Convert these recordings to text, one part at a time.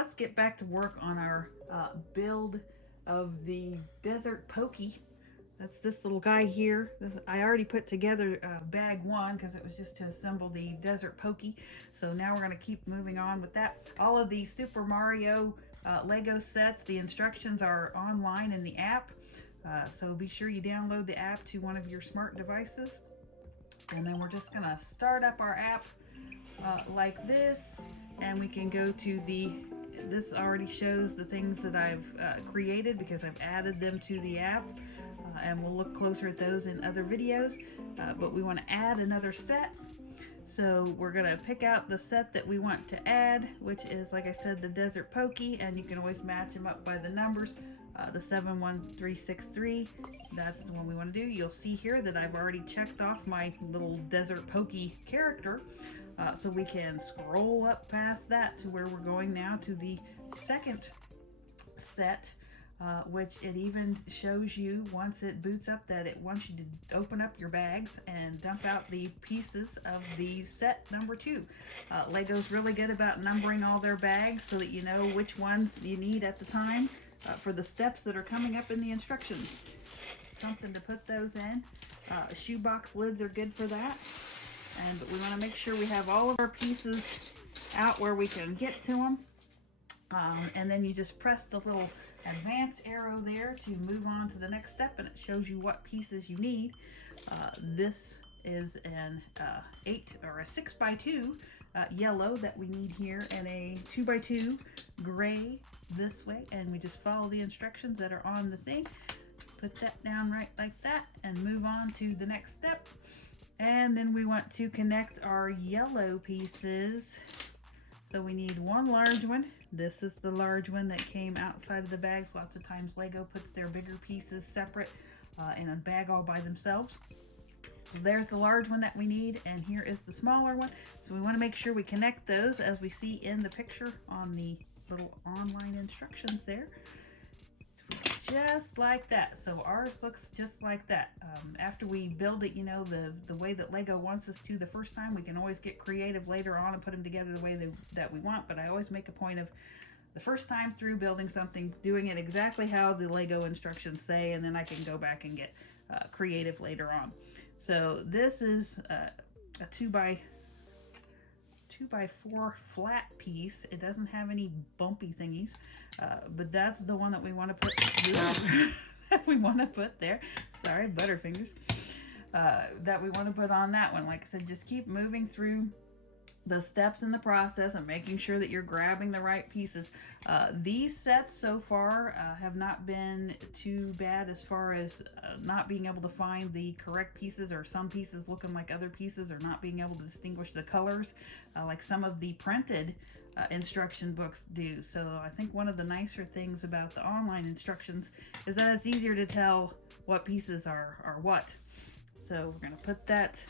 let's get back to work on our build of the desert pokey. That's this little guy here. I already put together bag one because it was just to assemble the desert pokey. So now we're going to keep moving on with that. All of the Super Mario Lego sets, the instructions are online in the app. So be sure you download the app to one of your smart devices. And then we're just going to start up our app like this. And we can go to this already shows the things that I've created because I've added them to the app. And we'll look closer at those in other videos, but we want to add another set. So we're going to pick out the set that we want to add, which is, like I said, the desert pokey, and you can always match them up by the numbers. The 71363, that's the one we want to do. You'll see here that I've already checked off my little desert pokey character, so we can scroll up past that to where we're going now to the second set. Which it even shows you once it boots up that it wants you to open up your bags and dump out the pieces of the set number 2. Lego's really good about numbering all their bags so that you know which ones you need at the time for the steps that are coming up in the instructions. Something to put those in. Shoebox lids are good for that. But we want to make sure we have all of our pieces out where we can get to them. And then you just press the little advance arrow there to move on to the next step, and it shows you what pieces you need. This is an 8 or a 6x2 yellow that we need here, and a 2x2 gray this way, and we just follow the instructions that are on the thing. Put that down right like that and move on to the next step. And then we want to connect our yellow pieces. So we need one large one. This is the large one that came outside of the bags. Lots of times Lego puts their bigger pieces separate in a bag all by themselves. So there's the large one that we need, and here is the smaller one. So we want to make sure we connect those as we see in the picture on the little online instructions there. Just like that. So ours looks just like that. After we build it, you know, the way that Lego wants us to the first time, we can always get creative later on and put them together the way that we want. But I always make a point of the first time through building something, doing it exactly how the Lego instructions say, and then I can go back and get creative later on. So this is a 2x4 flat piece. It doesn't have any bumpy thingies, but that's the one that we want to put that we want to put there. Sorry, Butterfingers. That we want to put on that one. Like I said, just keep moving through the steps in the process and making sure that you're grabbing the right pieces. These sets so far have not been too bad as far as not being able to find the correct pieces, or some pieces looking like other pieces, or not being able to distinguish the colors like some of the printed instruction books do. So I think one of the nicer things about the online instructions is that it's easier to tell what pieces are what. So we're going to put that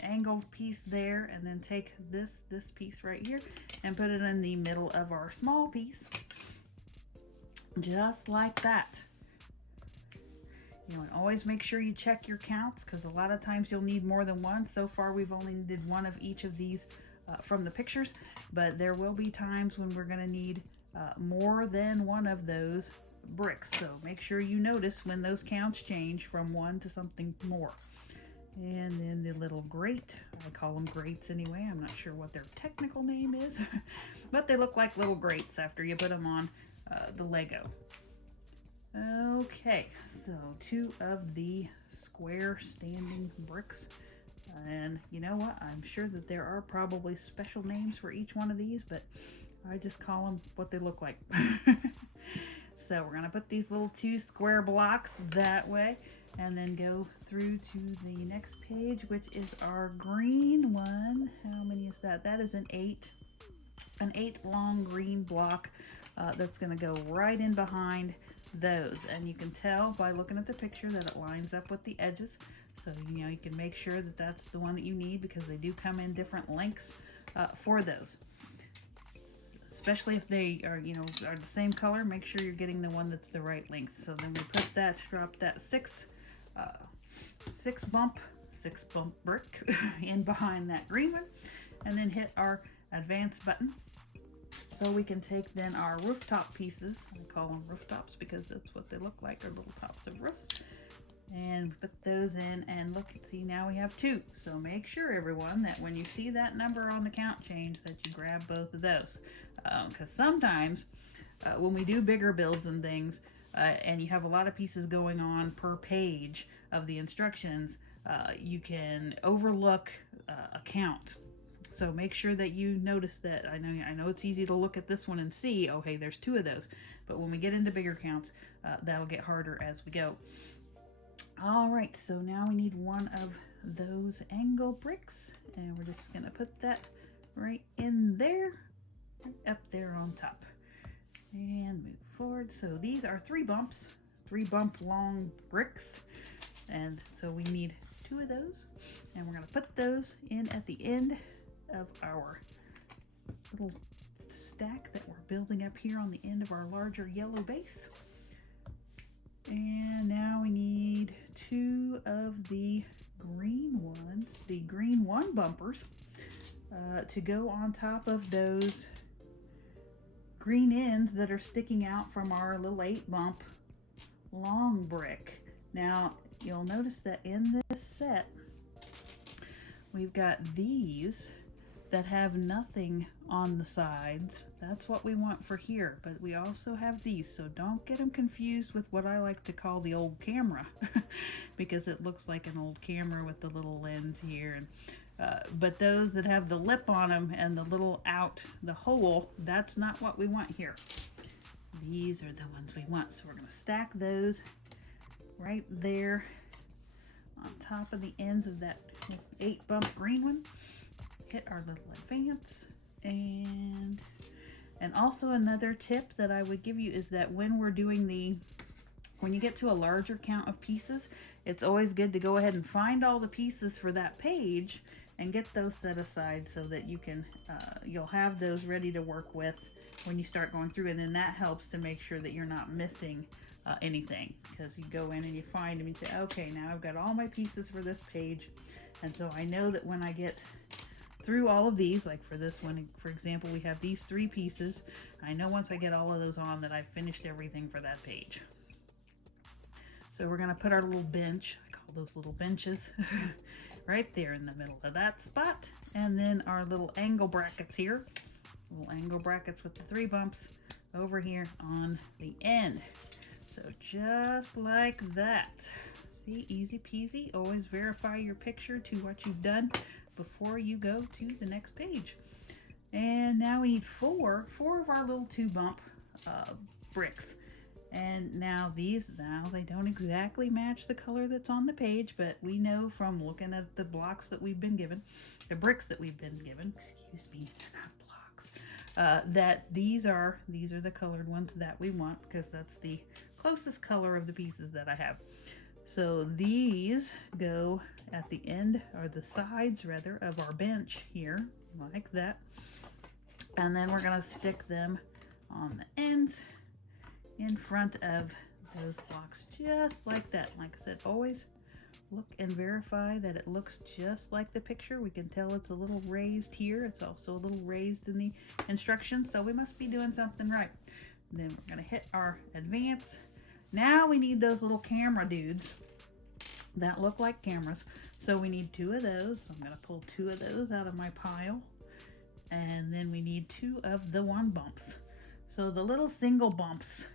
angled piece there, and then take this piece right here and put it in the middle of our small piece, just like that. You know, and always make sure you check your counts, because a lot of times you'll need more than one. So far we've only needed one of each of these from the pictures, but there will be times when we're going to need more than one of those bricks. So make sure you notice when those counts change from one to something more. And then the little grate, I call them grates anyway, I'm not sure what their technical name is, but they look like little grates after you put them on the Lego. Okay, so 2 of the square standing bricks, and you know what, I'm sure that there are probably special names for each one of these, but I just call them what they look like. So we're going to put these little 2 square blocks that way, and then go through to the next page, which is our green one. How many is that? That is an 8 long green block that's going to go right in behind those. And you can tell by looking at the picture that it lines up with the edges. So, you know, you can make sure that that's the one that you need, because they do come in different lengths for those. Especially if they are, you know, are the same color, make sure you're getting the one that's the right length. So then we put that, drop that six bump brick in behind that green one, and then hit our advance button. So we can take then our rooftop pieces, I call them rooftops because that's what they look like, they're little tops of roofs, and put those in, and look, see, now we have 2. So make sure, everyone, that when you see that number on the count change that you grab both of those, because sometimes when we do bigger builds and things, and you have a lot of pieces going on per page of the instructions, you can overlook a count. So make sure that you notice that. I know it's easy to look at this one and see, oh hey, there's 2 of those, but when we get into bigger counts, that'll get harder as we go. All right, so now we need 1 of those angle bricks, and we're just gonna put that right in there, up there on top, and move forward. So these are 3 bumps, 3 bump long bricks, and so we need 2 of those, and we're gonna put those in at the end of our little stack that we're building up here on the end of our larger yellow base. And now we need 2 of the green ones, the green 1 bumpers, to go on top of those green ends that are sticking out from our little 8 bump long brick. Now you'll notice that in this set we've got these that have nothing on the sides. That's what we want for here, but we also have these, so don't get them confused with what I like to call the old camera because it looks like an old camera with the little lens here. But those that have the lip on them and the little the hole, that's not what we want here. These are the ones we want, so we're going to stack those right there on top of the ends of that 8 bump green one. Hit our little advance, and also another tip that I would give you is that when we're doing when you get to a larger count of pieces, it's always good to go ahead and find all the pieces for that page and get those set aside so that you can you'll have those ready to work with when you start going through, and then that helps to make sure that you're not missing anything, because you go in and you find them and you say, okay, now I've got all my pieces for this page, and so I know that when I get through all of these, like for this one, for example, we have these 3 pieces. I know once I get all of those on that I've finished everything for that page. So we're going to put our little bench, I call those little benches, right there in the middle of that spot. And then our little angle brackets here, little angle brackets with the 3 bumps over here on the end. So just like that. See, easy peasy. Always verify your picture to what you've done before you go to the next page. And now we need 4 of our little 2 bump bricks. And now they don't exactly match the color that's on the page, but we know from looking at the blocks that we've been given, the bricks that we've been given, excuse me, they're not blocks, that these are the colored ones that we want, because that's the closest color of the pieces that I have. So these go at the end, or the sides rather, of our bench here, like that. And then we're going to stick them on the ends in front of those blocks, just like that. Like I said, always look and verify that it looks just like the picture. We can tell it's a little raised here. It's also a little raised in the instructions, so we must be doing something right. And then we're going to hit our advance. Now we need those little camera dudes that look like cameras. So we need 2 of those. So I'm going to pull 2 of those out of my pile. And then we need 2 of the 1 bumps. So the little single bumps,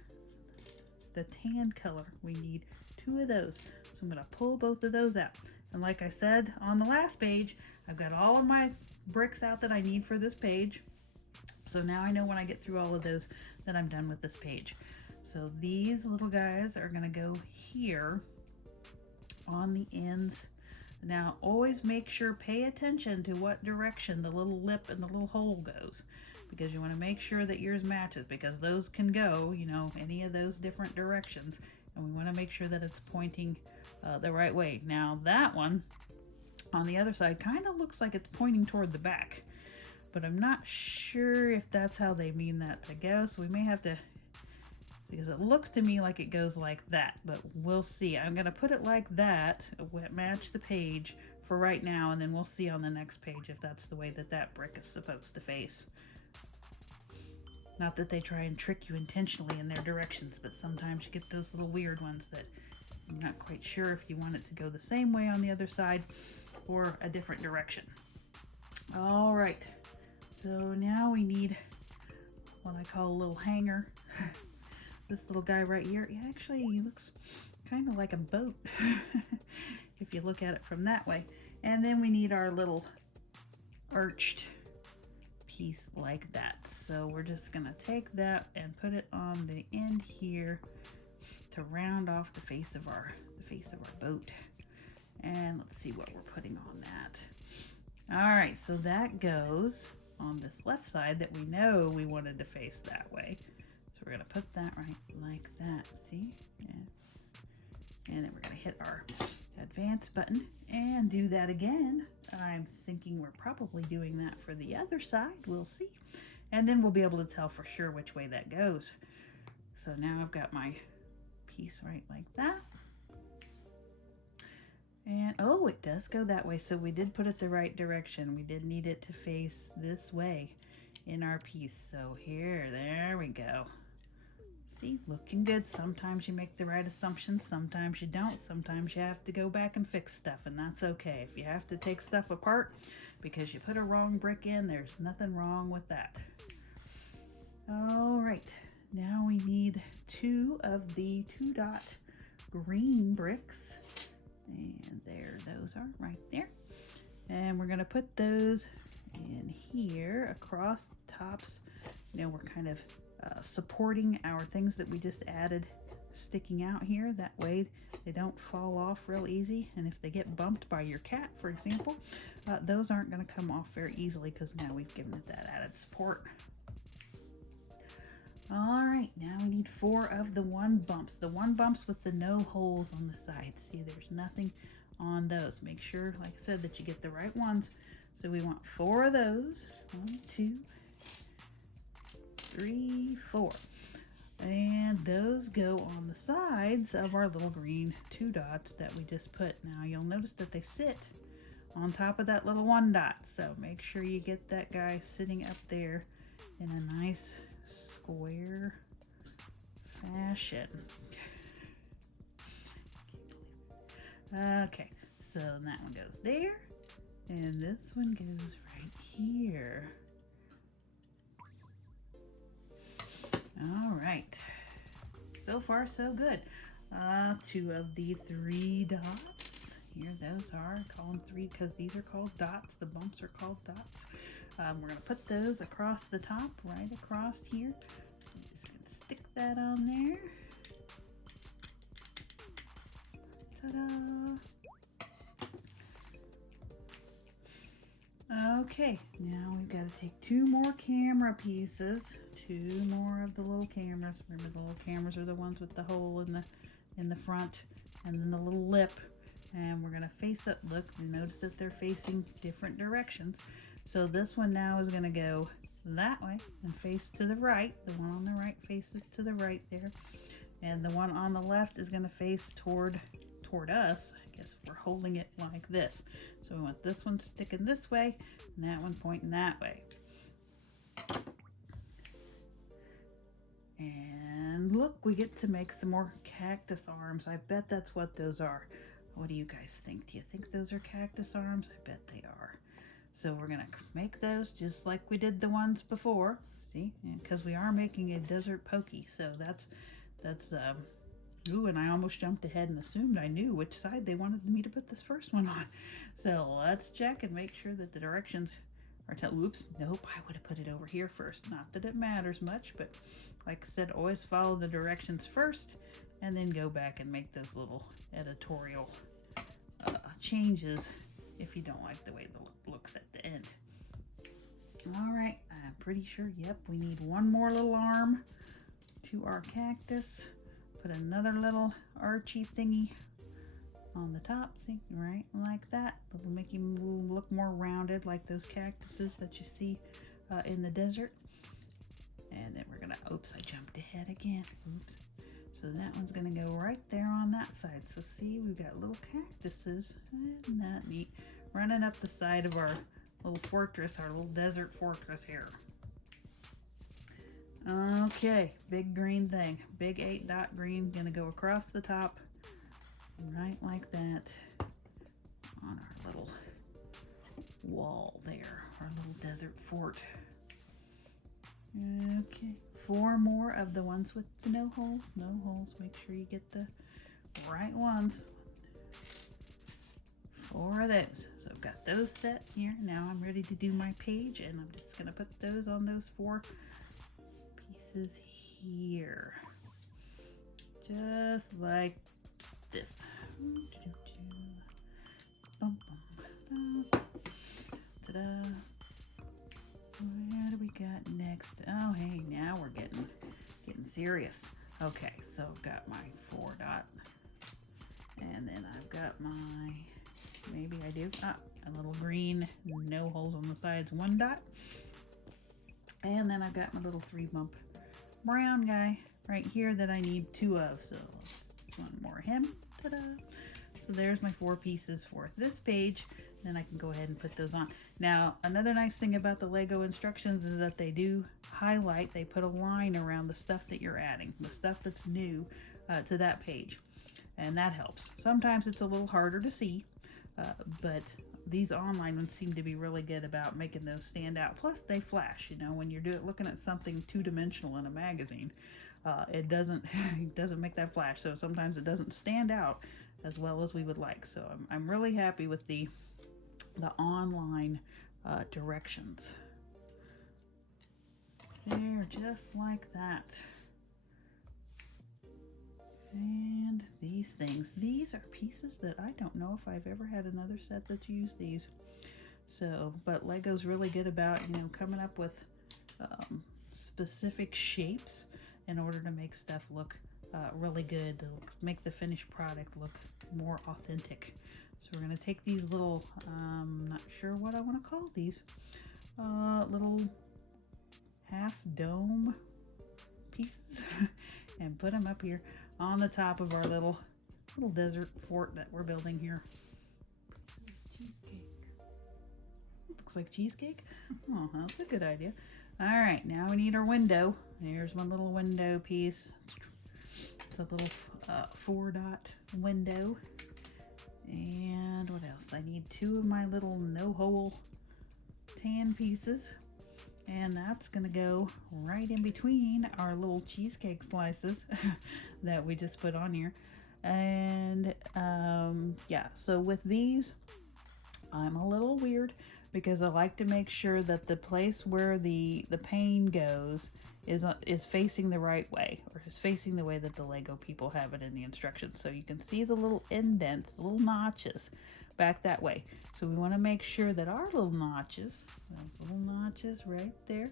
the tan color, we need 2 of those. So I'm going to pull both of those out. And like I said on the last page, I've got all of my bricks out that I need for this page. So now I know when I get through all of those that I'm done with this page. So these little guys are going to go here on the ends. Now always make sure, pay attention to what direction the little lip and the little hole goes, because you want to make sure that yours matches, because those can go, you know, any of those different directions, and we want to make sure that it's pointing the right way. Now that one on the other side kind of looks like it's pointing toward the back, but I'm not sure if that's how they mean that to go, so we may have to, because it looks to me like it goes like that, but we'll see. I'm going to put it like that, match the page for right now, and then we'll see on the next page if that's the way that that brick is supposed to face. Not that they try and trick you intentionally in their directions, but sometimes you get those little weird ones that I'm not quite sure if you want it to go the same way on the other side or a different direction. All right, so now we need what I call a little hanger. This little guy right here, actually he looks kind of like a boat if you look at it from that way. And then we need our little arched piece like that. So we're just gonna take that and put it on the end here to round off the face of our boat. And let's see what we're putting on that. All right, so that goes on this left side that we know we wanted to face that way. So we're gonna put that right like that, see? And then we're gonna hit our advance button and do that again. I'm thinking we're probably doing that for the other side. We'll see. And then we'll be able to tell for sure which way that goes. So now I've got my piece right like that. And oh, it does go that way. So we did put it the right direction. We did need it to face this way in our piece. So there we go. See, looking good. Sometimes you make the right assumptions, sometimes you don't. Sometimes you have to go back and fix stuff, and that's okay. If you have to take stuff apart because you put a wrong brick in, there's nothing wrong with that. All right, now we need 2 of the 2-dot green bricks, and there those are right there. And we're gonna put those in here across the tops. You know, we're kind of supporting our things that we just added sticking out here. That way they don't fall off real easy, and if they get bumped by your cat, for example, those aren't going to come off very easily because now we've given it that added support. All right, now we need 4 of the 1 bumps. The 1 bumps with the no holes on the sides. See, there's nothing on those. Make sure, like I said, that you get the right ones. So we want 4 of those. 1, 2, 3, 4. And those go on the sides of our little green 2 dots that we just put. Now you'll notice that they sit on top of that little 1 dot. So make sure you get that guy sitting up there in a nice square fashion. Okay, so that one goes there, and this one goes right here. All right, so far so good. 2 of the 3 dots. Here, those are, I call them 3 because these are called dots. The bumps are called dots. We're going to put those across the top, right across here. I'm just going to stick that on there. Ta-da! Okay, now we've got to take 2 more camera pieces. 2 more of the little cameras. Remember, the little cameras are the ones with the hole in the front, and then the little lip. And we're gonna face up. Look, you notice that they're facing different directions. So this one now is gonna go that way and face to the right. The one on the right faces to the right there, and the one on the left is gonna face toward us. I guess we're holding it like this. So we want this one sticking this way, and that one pointing that way. And look, we get to make some more cactus arms. I bet that's what those are. What do you guys think? Do you think those are cactus arms? I bet they are. So we're gonna make those just like we did the ones before. See, because we are making a desert pokey. So that's ooh, and I almost jumped ahead and assumed I knew which side they wanted me to put this first one on. So let's check and make sure that the directions are oops, nope, I would have put it over here first. Not that it matters much, but like I said, always follow the directions first and then go back and make those little editorial changes if you don't like the way it looks at the end. All right, I'm pretty sure, yep, we need 1 more little arm to our cactus. Put another little archy thingy on the top, see, right like that. It'll make him look more rounded like those cactuses that you see in the desert. And then we're gonna, oops, I jumped ahead again, oops. So that one's gonna go right there on that side. So see, we've got little cactuses, isn't that neat? Running up the side of our little fortress, our little desert fortress here. Okay, big green thing. Big 8-dot green, gonna go across the top, right like that, on our little wall there, our little desert fort. Okay, 4 more of the ones with the no holes. No holes, make sure you get the right ones. 4 of those. So I've got those set here. Now I'm ready to do my page, and I'm just gonna put those on those 4 pieces here, just like this. Ta-da. What do we got next? Oh, hey, now we're getting serious. Okay, so I've got my 4-dot, and then I've got my, maybe I do, a little green, no holes on the sides, 1-dot, and then I've got my little 3-bump brown guy right here that I need 2 of, so one more of him. Ta-da! So there's my 4 pieces for this page. Then I can go ahead and put those on. Now, another nice thing about the Lego instructions is that they do highlight, they put a line around the stuff that you're adding, the stuff that's new to that page, and that helps. Sometimes it's a little harder to see, but these online ones seem to be really good about making those stand out. Plus they flash, you know, when you're looking at something 2-dimensional in a magazine, it doesn't make that flash, so sometimes it doesn't stand out as well as we would like. So I'm really happy with the online directions. There, just like that. And these things, these are pieces that I don't know if I've ever had another set that's used these. So, but Lego's really good about, you know, coming up with specific shapes in order to make stuff look really good, to make the finished product look more authentic. So we're going to take these little, not sure what I want to call these, little half dome pieces and put them up here on the top of our little desert fort that we're building here. Cheesecake. Looks like cheesecake. Oh, that's a good idea. All right, now we need our window. There's my little window piece. It's a little 4-dot window. And what else? I need 2 of my little no-hole tan pieces, and that's gonna go right in between our little cheesecake slices that we just put on here. And yeah, so with these, I'm a little weird because I like to make sure that the place where the pane goes is facing the right way, or is facing the way that the Lego people have it in the instructions. So you can see the little indents, the little notches back that way. So we want to make sure that our little notches, those little notches right there,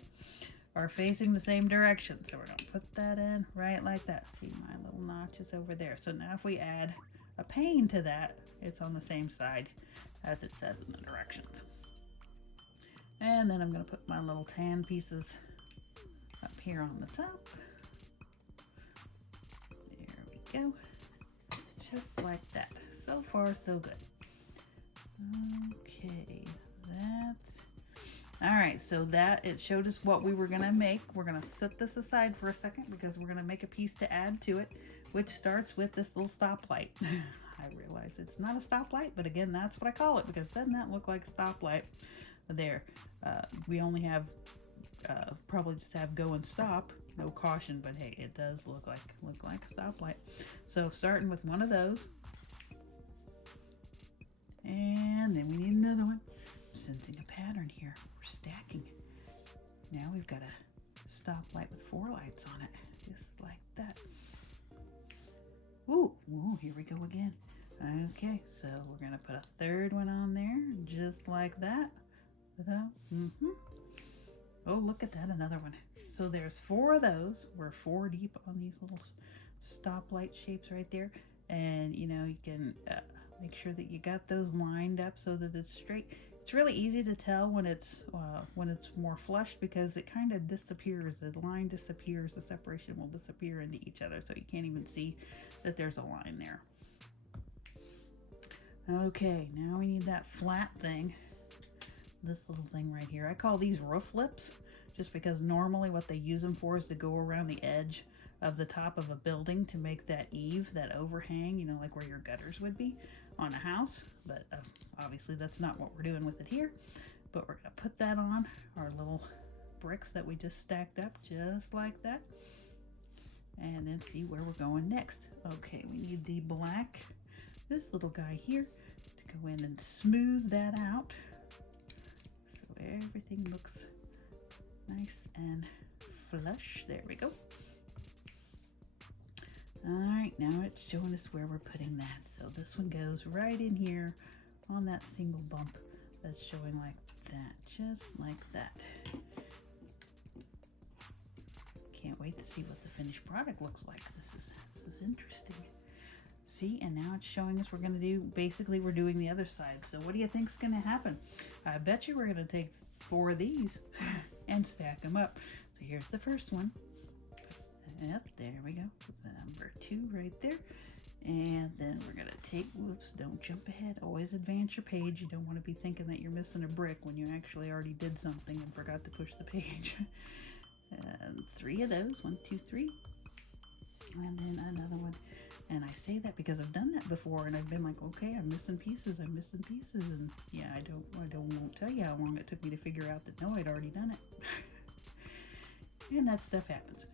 are facing the same direction. So we're going to put that in right like that. See my little notches over there. So now if we add a pane to that, it's on the same side as it says in the directions. And then I'm going to put my little tan pieces up here on the top. There we go. Just like that. So far, so good. Okay, that's all right. So that it showed us what we were gonna make. We're gonna set this aside for a second because we're gonna make a piece to add to it, which starts with this little stoplight. I realize it's not a stoplight, but again, that's what I call it, because doesn't that look like a stoplight? There, we only have probably just have go and stop, no caution, but hey, it does look like a stoplight. So starting with one of those, and then we need another one. I'm sensing a pattern here. We're stacking. Now we've got a stoplight with 4 lights on it, just like that. Ooh, here we go again. Okay, so we're gonna put a 3rd one on there, just like that. Oh, look at that, another one. So there's 4 of those. We're 4 deep on these little stoplight shapes right there, and you know, you can make sure that you got those lined up so that it's straight. It's really easy to tell when it's more flush, because it kind of disappears. The line disappears. The separation will disappear into each other, so you can't even see that there's a line there. Okay, now we need that flat thing. This little thing right here. I call these roof lips. just because normally what they use them for is to go around the edge of the top of a building to make that eave, that overhang, you know, like where your gutters would be on a house. But obviously that's not what we're doing with it here. But we're gonna put that on our little bricks that we just stacked up, just like that. And then see where we're going next. Okay, we need the black, this little guy here, to go in and smooth that out so everything looks nice and flush. There we go. All right, now it's showing us where we're putting that. So this one goes right in here on that single bump that's showing like that, just like that. Can't wait to see what the finished product looks like. This is interesting. See, and now it's showing us we're going to do, basically we're doing the other side. So what do you think's going to happen? I bet you we're going to take 4 of these and stack them up. So here's the first one. Yep, there we go. Number 2 right there. And then we're going to take, whoops, don't jump ahead. Always advance your page. You don't want to be thinking that you're missing a brick when you actually already did something and forgot to push the page. And 3 of those, 1, 2, 3. And then another one. And I say that because I've done that before and I've been like, okay, I'm missing pieces. And yeah, I won't tell you how long it took me to figure out that no, I'd already done it. And that stuff happens.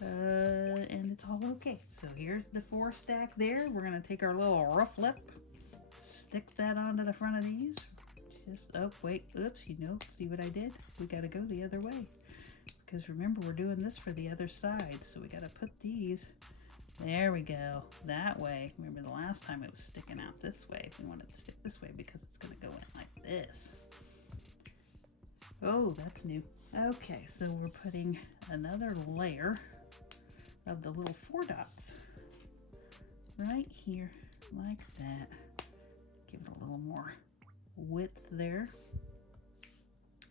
And it's all okay. So here's the 4 stack there. We're going to take our little rough lip, stick that onto the front of these. Just, oh, wait, oops, see what I did? We got to go the other way. Because remember, we're doing this for the other side. So we got to put these, there we go, that way. Remember the last time it was sticking out this way. We want it to stick this way because it's going to go in like this. Oh, that's new. Okay, so we're putting another layer of the little 4 dots right here like that. Give it a little more width there.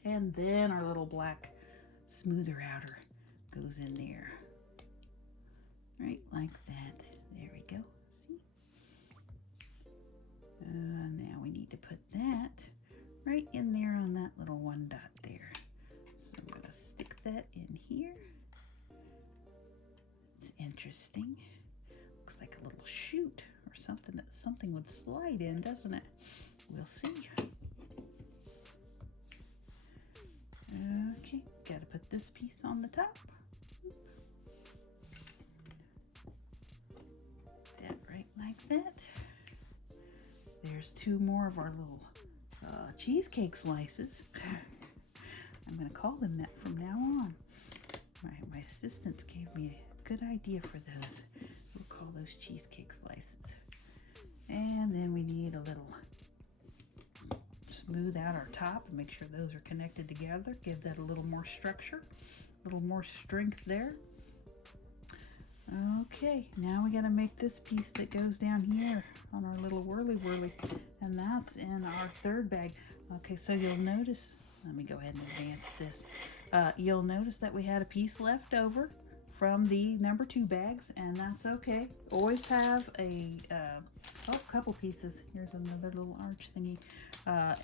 And then our little black smoother outer goes in there. Right like that. There we go. See? Now we need to put that right in there on that little 1 dot there. So I'm going to stick that in here. It's interesting. Looks like a little chute or something that something would slide in, doesn't it? We'll see. Okay, got to put this piece on the top. That right like that. There's 2 more of our little cheesecake slices. I'm going to call them that from now on. My assistants gave me a good idea for those. We'll call those cheesecake slices. And then we need a little smooth out our top and make sure those are connected together. Give that a little more structure, a little more strength there. Okay, now we got to make this piece that goes down here on our little whirly, and that's in our 3rd bag. Okay, so you'll notice, let me go ahead and advance this. You'll notice that we had a piece left over from the number 2 bags, and that's okay. Always have a couple pieces. Here's another little arch thingy.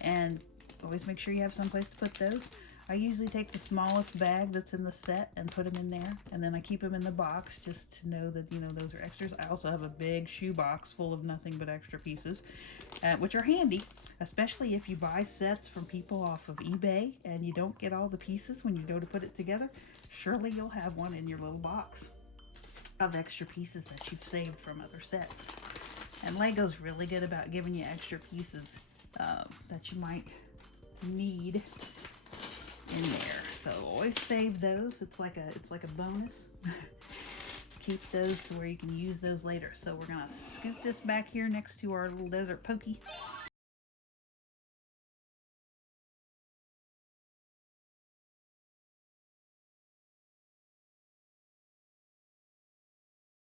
And always make sure you have some place to put those. I usually take the smallest bag that's in the set and put them in there, and then I keep them in the box just to know that, you know, those are extras. I also have a big shoe box full of nothing but extra pieces, which are handy, especially if you buy sets from people off of eBay and you don't get all the pieces when you go to put it together. Surely you'll have one in your little box of extra pieces that you've saved from other sets. And Lego's really good about giving you extra pieces that you might need in there. So always save those. It's like a bonus. Keep those where you can use those later. So we're gonna scoot this back here next to our little desert pokey